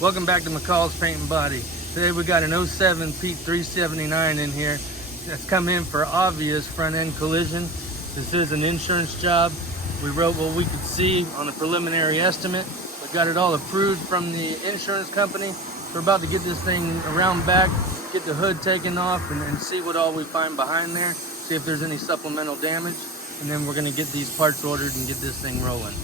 Welcome back to McCall's Paint and Body. Today we got an 07 Pete 379 in here that's come in for obvious front end collision. This is an insurance job. We wrote what we could see on a preliminary estimate. We got it all approved from the insurance company. We're about to get this thing around back, get the hood taken off and see what all we find behind there, see if there's any supplemental damage, and then we're gonna get these parts ordered and get this thing rolling.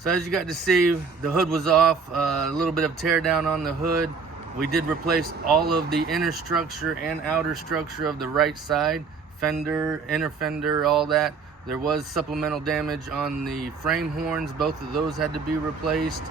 So as you got to see, the hood was off, a little bit of tear down on the hood. We did replace all of the inner structure and outer structure of the right side, fender, inner fender, all that. There was supplemental damage on the frame horns. Both of those had to be replaced.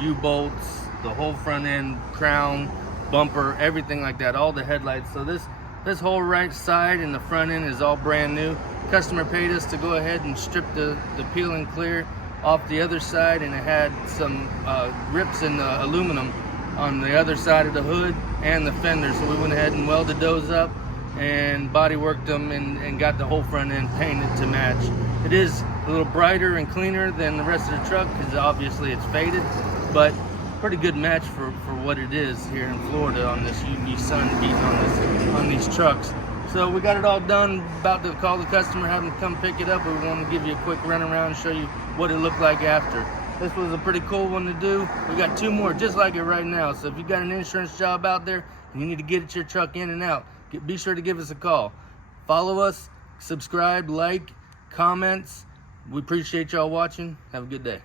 U-bolts, the whole front end, crown, bumper, everything like that, all the headlights. So this whole right side and the front end is all brand new. Customer paid us to go ahead and strip the peel and clear off the other side, and it had some rips in the aluminum on the other side of the hood and the fender. So we went ahead and welded those up and body worked them and got the whole front end painted to match. It is a little brighter and cleaner than the rest of the truck because obviously it's faded, but pretty good match for what it is here in Florida on this UV sun beating on these trucks. So we got it all done, about to call the customer, have them come pick it up, but we want to give you a quick run around and show you what it looked like after. This was a pretty cool one to do. We got two more just like it right now. So if you got an insurance job out there and you need to get your truck in and out, be sure to give us a call. Follow us, subscribe, like, comments. We appreciate y'all watching. Have a good day.